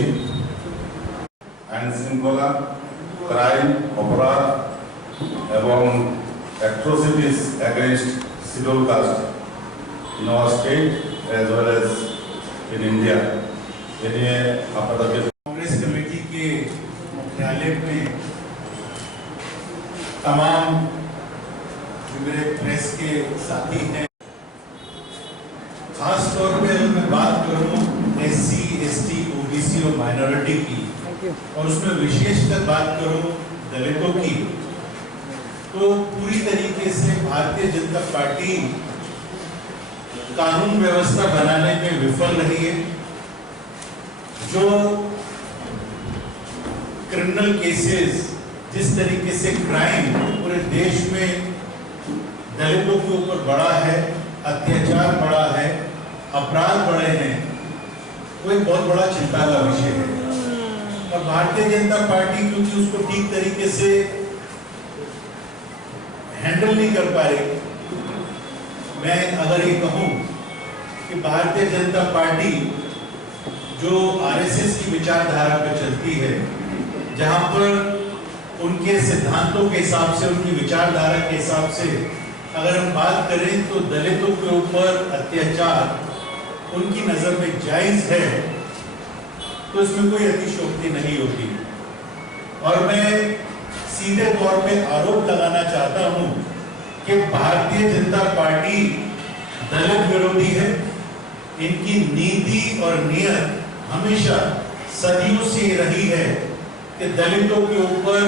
রয়েছি। আইন শৃঙ্খলা, ক্রাইম, অপরাধ এবং atrocities against schedule caste in our state as well as in India. ये लिए आपके कांग्रेस कमेटी के मुख्यालय में तमाम जो मेरे प्रेस के साथी हैं, खास तौर पे अगर मैं बात करूं SC, ST, OBC और माइनॉरिटी की, और उसमें विशेषकर बात करूं दलितों की, तो पूरी तरीके से भारतीय जनता पार्टी कानून व्यवस्था बनाने में विफल रही है। जो क्रिमिनल केसेस, जिस तरीके से क्राइम पूरे देश में दलितों के ऊपर बढ़ा है, अत्याचार बढ़ा है, अपराध बढ़े हैं, वो एक बहुत बड़ा चिंता का विषय है। और भारतीय जनता पार्टी क्योंकि उसको ठीक तरीके से हैंडल नहीं कर पा रही, मैं अगर ये कहूं कि भारतीय जनता पार्टी जो RSS की विचारधारा पर चलती है, जहां पर उनके सिद्धांतों के हिसाब से, उनकी विचारधारा के हिसाब से अगर हम बात करें तो दलितों के ऊपर अत्याचार उनकी नजर में जायज है, तो इसमें कोई अतिशयोक्ति नहीं होती। और मैं सीधे तौर पे आरोप लगाना चाहता हूं कि भारतीय जनता पार्टी दलित विरोधी है। इनकी नीति और नियत हमेशा सदियों से रही है कि दलितों के ऊपर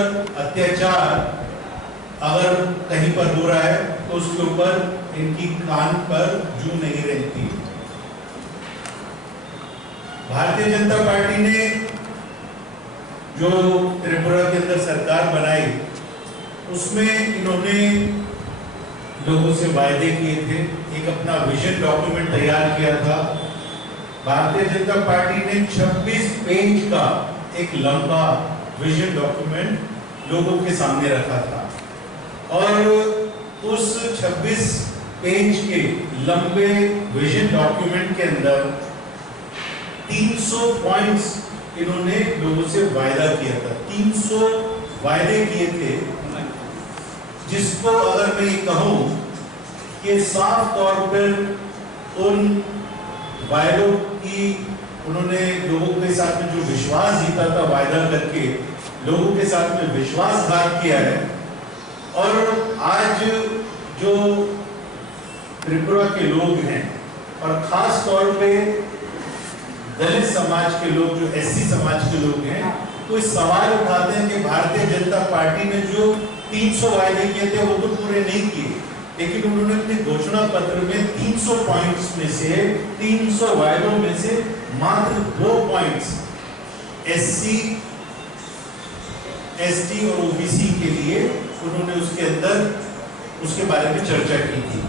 अत्याचार अगर कहीं पर हो रहा है तो उसके ऊपर इनकी कान पर जू नहीं रहती। भारतीय जनता पार्टी ने जो त्रिपुरा के अंदर सरकार बनाई, उसमें इन्होंने लोगों से वायदे किए थे, एक अपना विजन डॉक्यूमेंट तैयार किया था। भारतीय जनता पार्टी ने 26 पेज का एक लंबा विजन डॉक्यूमेंट लोगों के सामने रखा था, और उस 26 पेज के लंबे विजन डॉक्यूमेंट के अंदर 300 पॉइंट्स इन्होंने लोगों से वायदा किया था। 300 वायदे किए थे, जिसको अगर मैं ये कहूं कि साफ तौर पर उन वायदों की उन्होंने लोगों के साथ में जो विश्वास जीता था, वायदा करके लोगों के साथ में विश्वासघात किया है। और आज जो त्रिपुरा के लोग हैं, और खास तौर पे दलित समाज के लोग, जो SC समाज के लोग हैं, तो इस सवाल उठाते हैं कि भारतीय जनता पार्टी ने जो 300 वायदे किए थे वो तो पूरे नहीं किए, लेकिन उन्होंने अपने घोषणा पत्र में 300 पॉइंट्स में से, 300 वायदों में से मात्र 2 पॉइंट्स SC, ST और OBC के लिए उन्होंने उसके अंदर उसके बारे में चर्चा की थी।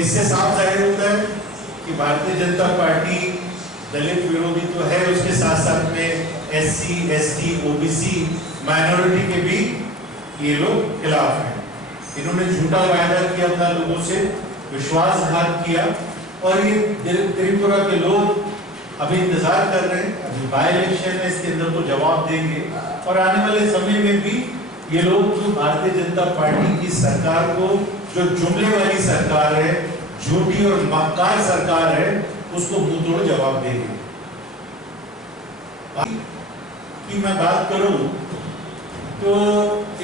इससे साफ जाहिर होता है कि भारतीय जनता पार्टी दलित विरोधी तो है, उसके साथ साथ में SC, ST, OBC, माइनॉरिटी के भी ये लोग खिलाफ हैं। इन्होंने झूठा वायदा किया था, लोगों से विश्वासघात किया, और ये त्रिपुरा के लोग अभी इंतजार कर रहे हैं। अभी बाय इलेक्शन है, इसके अंदर तो जवाब देंगे, और आने वाले समय में भी ये लोग जो भारतीय जनता पार्टी की सरकार को, जो जुमले वाली सरकार है, झूठी और मक्कार सरकार है, उसको मुंह तोड़ जवाब देंगे। कि मैं बात करूं तो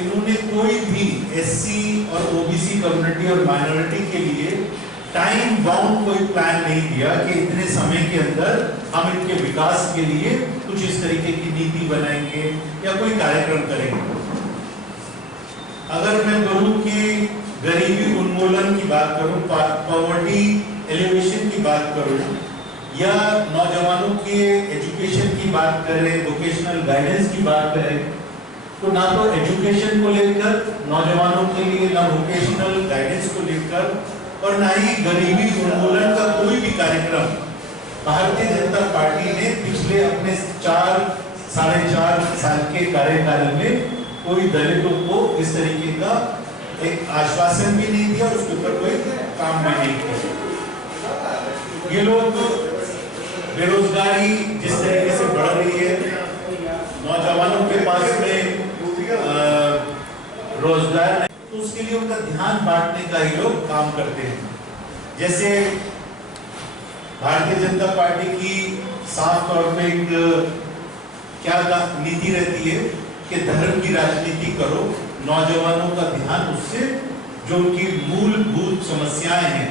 इन्होंने कोई भी SC और OBC कम्युनिटी और माइनॉरिटी के लिए टाइम बाउंड कोई प्लान नहीं दिया कि इतने समय के अंदर हम इनके विकास के लिए कुछ इस तरीके की नीति बनाएंगे या कोई कार्यक्रम करेंगे। अगर मैं बोलूं कि गरीबी उन्मूलन की बात करूं, पॉवर्टी एलिवेशन की बात करूं, या नौजवानों के एजुकेशन की बात करें, वोकेशनल गाइडेंस की बात करें, तो ना तो एजुकेशन को लेकर नौजवानों के लिए, ना वोकेशनल गाइडेंस को लेकर, और ना ही गरीबी उन्मूलन का कोई भी कार्यक्रम भारतीय जनता पार्टी ने पिछले अपने 4-4.5 साल के कार्यकाल में कोई दलितों को इस तरीके का एक आश्वासन भी नहीं दिया, और उसके ऊपर कोई काम भी नहीं किया। ये लोग बेरोजगारी जिस तरीके से रोजगार नहीं, तो उसके लिए उनका ध्यान बांटने का ही लोग काम करते हैं। जैसे भारतीय जनता पार्टी की साफ तौर पे एक क्या नीति रहती है कि धर्म की राजनीति करो, नौजवानों का ध्यान उससे जो उनकी मूलभूत समस्याएं हैं,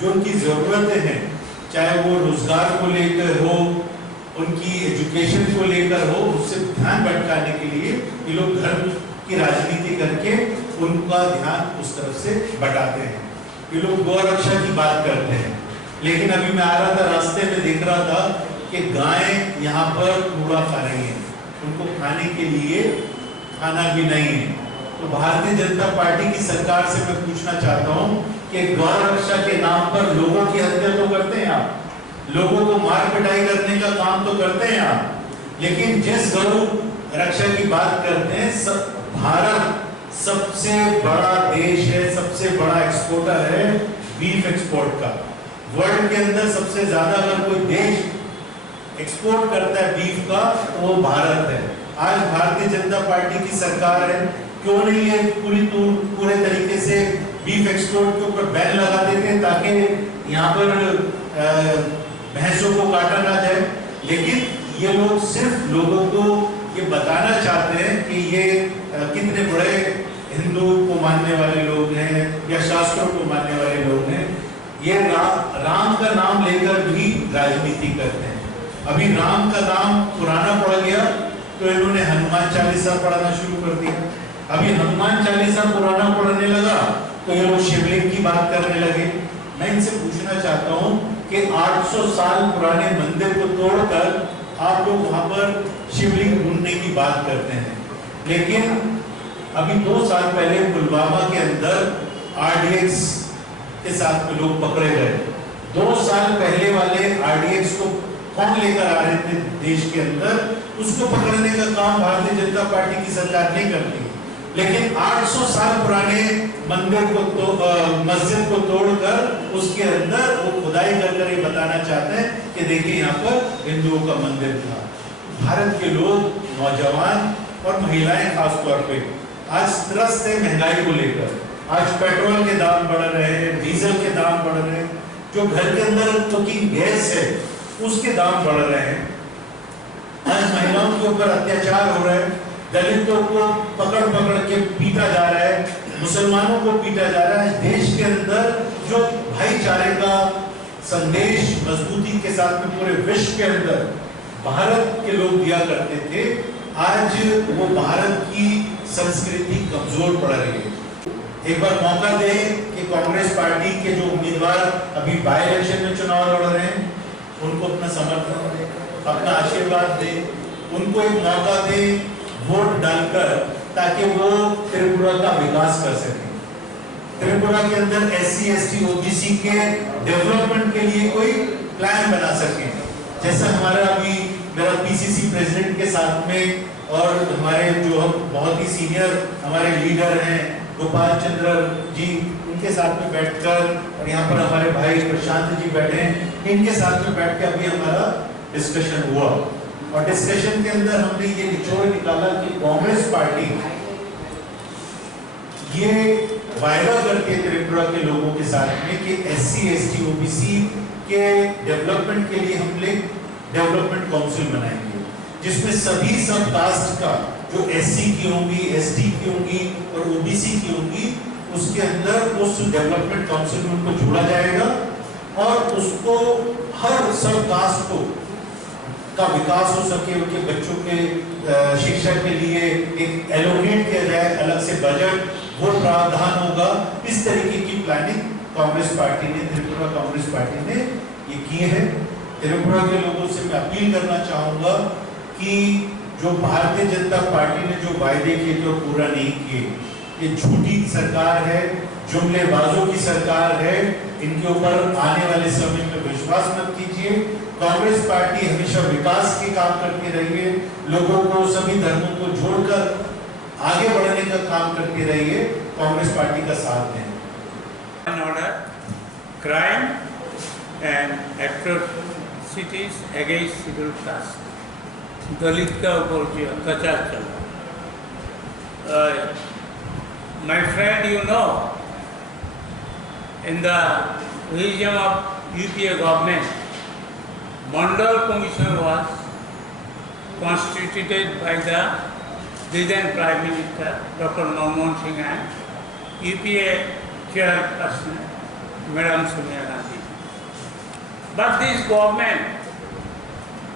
जो उनकी जरूरतें हैं, चाहे वो रोजगार को लेकर हो, उनकी एजुकेशन को लेकर हो, उससे ध्यान भटकाने के लिए ये लोग धर्म की राजनीति करके उनका ध्यान उस तरफ से बटाते हैं। ये लोग गौरक्षा की बात करते हैं, लेकिन अभी मैं आ रहा था, रास्ते में देख रहा था कि गायें यहाँ पर कूड़ा खा रही हैं, उनको खाने के लिए खाना भी नहीं है। तो भारतीय जनता पार्टी की सरकार से मैं पूछना चाहता हूँ कि गौरक्षा के नाम पर लोगों की हत्या तो करते हैं आप, लोगों को मार पिटाई करने का काम तो करते हैं आप, लेकिन जिस गौ रक्षा की बात करते हैं, भारत सबसे बड़ा देश है, सबसे बड़ा एक्सपोर्टर है बीफ एक्सपोर्ट का। वर्ल्ड के अंदर सबसे ज्यादा अगर कोई देश एक्सपोर्ट करता है बीफ का तो वो भारत है। आज भारतीय जनता पार्टी की सरकार है, क्यों नहीं है पूरे तरीके से बीफ एक्सपोर्ट के ऊपर बैन लगा देते हैं ताकि यहाँ पर भैंसों को काटा ना जाए। लेकिन ये लोग सिर्फ लोगों को ये बताना चाहते हैं कि ये कितने बड़े हिंदू को मानने वाले लोग हैं या शास्त्रों को मानने वाले लोग हैं। ये राम का नाम लेकर भी राजनीति करते हैं। अभी राम का नाम पुराना पड़ गया तो इन्होंने हनुमान चालीसा पढ़ना शुरू कर दिया। अभी हनुमान चालीसा पुराना पढ़ने लगा तो ये लोग शिवलिंग की बात करने लगे। मैं इनसे पूछना चाहता हूँ कि 800 साल पुराने मंदिर को तोड़कर आप लोग वहां पर शिवलिंग ढूंढने की बात करते हैं, लेकिन अभी 2 साल पहले पुलवामा के अंदर RDX के साथ में लोग पकड़े गए। 2 साल पहले वाले RDX को कौन लेकर आ रहे थे देश के अंदर, उसको पकड़ने का काम भारतीय जनता पार्टी की सरकार नहीं करती। लेकिन 800 साल पुराने मंदिर को मस्जिद को तोड़कर उसके अंदर वो खुदाई कर ये बताना चाहते हैं कि देखिए यहाँ पर हिंदुओं का मंदिर था। भारत के लोग, नौजवान और महिलाएं खास तौर पे आज त्रस्त है महंगाई को लेकर। आज पेट्रोल के दाम बढ़ रहे हैं, डीजल के दाम बढ़ रहे हैं, जो घर के अंदर कुकिंग गैस है उसके दाम बढ़ रहे हैं। आज महिलाओं के ऊपर अत्याचार हो रहा है, दलितों को पकड़ पकड़ के पीटा जा रहा है, मुसलमानों को पीटा जा रहा है। देश के अंदर जो भाईचारे का संदेश मजबूती के साथ में पूरे विश्व के अंदर भारत के लोग दिया करते थे, आज वो भारत की संस्कृति कमजोर पड़ रही है। एक बार मौका दें कि कांग्रेस पार्टी के जो उम्मीदवार अभी बाय इलेक्शन में चुनाव लड़ रहे हैं उनको अपना समर्थन दें, अपना आशीर्वाद दें, उनको एक मौका दें वोट डालकर, ताकि वो त्रिपुरा का विकास कर सके। त्रिपुरा के अंदर SC ST OBC के डेवलपमेंट के लिए कोई प्लान बना सके। जैसा हमारा अभी मेरा PCC प्रेसिडेंट के साथ में और हमारे जो हम बहुत ही सीनियर हमारे लीडर हैं गोपाल चंद्र जी, उनके साथ में बैठकर, और यहाँ पर हमारे भाई प्रशांत जी बैठे हैं, इनके साथ में बैठ के अभी हमारा डिस्कशन हुआ। और डिस्कशन के अंदर हमने ये निचोड़ निकाला कि कांग्रेस पार्टी ये वायदा करती है त्रिपुरा के लोगों के साथ में कि SC ST OBC के डेवलपमेंट के लिए हम लोग डेवलपमेंट काउंसिल बनाएंगे, जिसमें सभी सब कास्ट का जो SC की होंगी, ST की होंगी और OBC की होंगी, उसके अंदर उस डेवलपमेंट काउंसिल में उनको जोड़ा जाएगा और उसको हर सब कास्ट को का विकास हो सके, उनके बच्चों के शिक्षा के लिए एक एलोकेट किया जाए, अलग से बजट वो प्रावधान होगा। इस तरीके की प्लानिंग कांग्रेस पार्टी ने, त्रिपुरा कांग्रेस पार्टी ने ये की है। त्रिपुरा के लोगों से मैं अपील करना चाहूंगा कि जो भारतीय जनता पार्टी ने जो वायदे किए थे वो पूरा नहीं किए, ये झूठी सरकार है, जुमलेबाजों की सरकार है, इनके ऊपर आने वाले समय में विश्वास मत कीजिए। कांग्रेस पार्टी हमेशा विकास के काम करती रही है, लोगों को, सभी धर्मों को जोड़कर आगे बढ़ने का काम करती रही है। कांग्रेस पार्टी का साथ दें। Crime and atrocities against scheduled caste, दलित का ऊपर जो अत्याचार चल रहा है, My friend, you know, in the regime of UPA government, Mandal Commission was constituted by the then Prime Minister Dr. Manmohan Singh and UPA chairperson Madam Sonia Gandhi. But this government,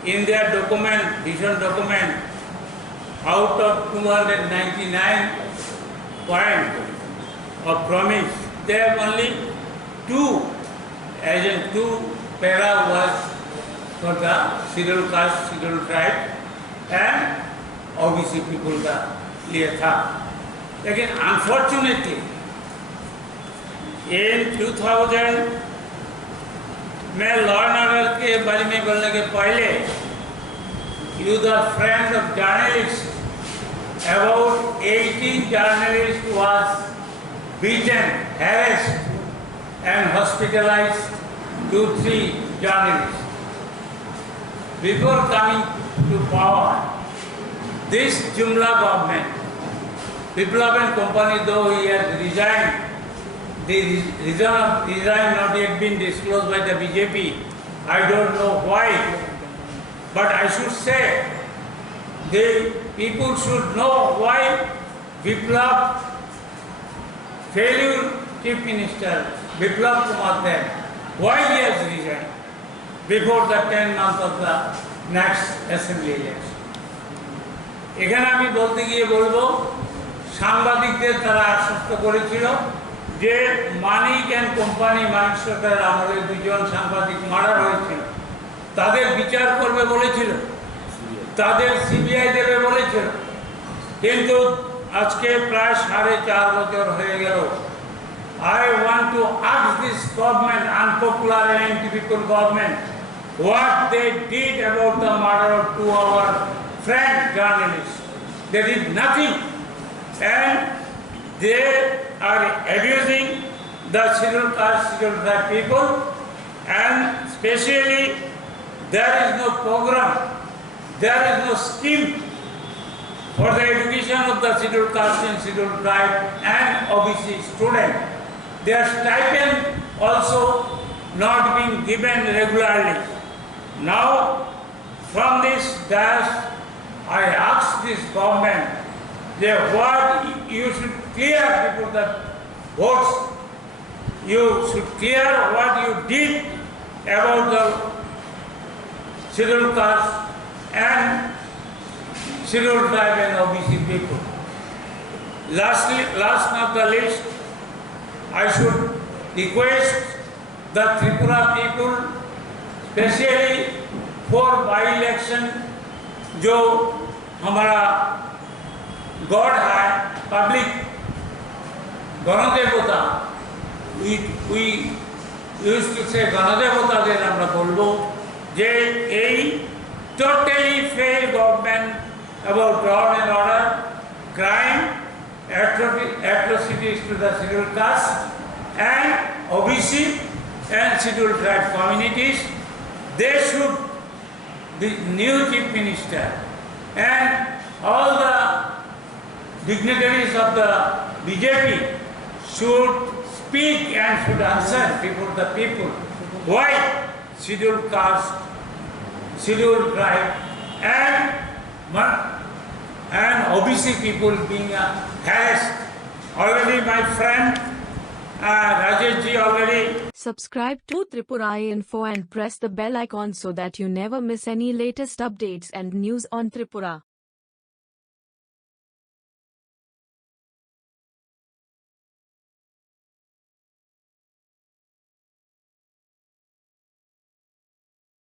in their document, vision document, out of 299 points of promise, they have only two, as in two para was for the scheduled caste, scheduled tribe and OBC people का लिए था. लेकिन unfortunately in 2000 में law and order के बारे में बोलने के पहले you the friend of journalists, about 18 journalists was beaten, harassed and hospitalized 2-3 journalists. Before coming to power, this Jumla government, Biplav & Company, though he has resigned, the resign not yet been disclosed by the BJP. I don't know why, but I should say the people should know why Biplav failure Chief Minister Biplav Kumar Dev, why he has resigned before the 10 months of the next assembly election. এখানে আমি বলতে গিয়ে বলবো সাংবাদিকদের তারা আশ্বস্ত করেছিল যে মানিক অ্যান্ড কোম্পানি মানিক সরকারের আমলে দুজন সাংবাদিক মার্ডার হয়েছিল, তাদের বিচার করবে বলেছিল, তাদের সিবিআই দেবে বলেছিল, কিন্তু আজকে প্রায় 4.5 বছর হয়ে গেল. I want to ask this government, unpopular and anti-people government, what they did about the murder of 2 of our friend journalists. They did nothing, and they are abusing the scheduled caste, scheduled tribe people, and especially there is no program, there is no scheme for the education of the scheduled caste and scheduled tribe and OBC students. Their stipend also not being given regularly. Now, from this dash, I ask this government that what you should clear before the votes. You should clear what you did about the scheduled caste and scheduled tribe and OBC people. Lastly, last not the least, I should request the Tripura people, especially for by-election, जो हमारा God है public Ganadevata, we used to say গণদেবতাদের আমরা বলবো যে এই totally failed government about law and order, crime, atrocities to the scheduled caste and OBC and scheduled tribe communities, they should, the new chief minister and all the dignitaries of the BJP should speak and should answer before the people why scheduled caste, scheduled tribe and OBC people being harassed. Already my friend Rajesh ji already. Subscribe to Tripura Info and press the bell icon so that you never miss any latest updates and news on Tripura.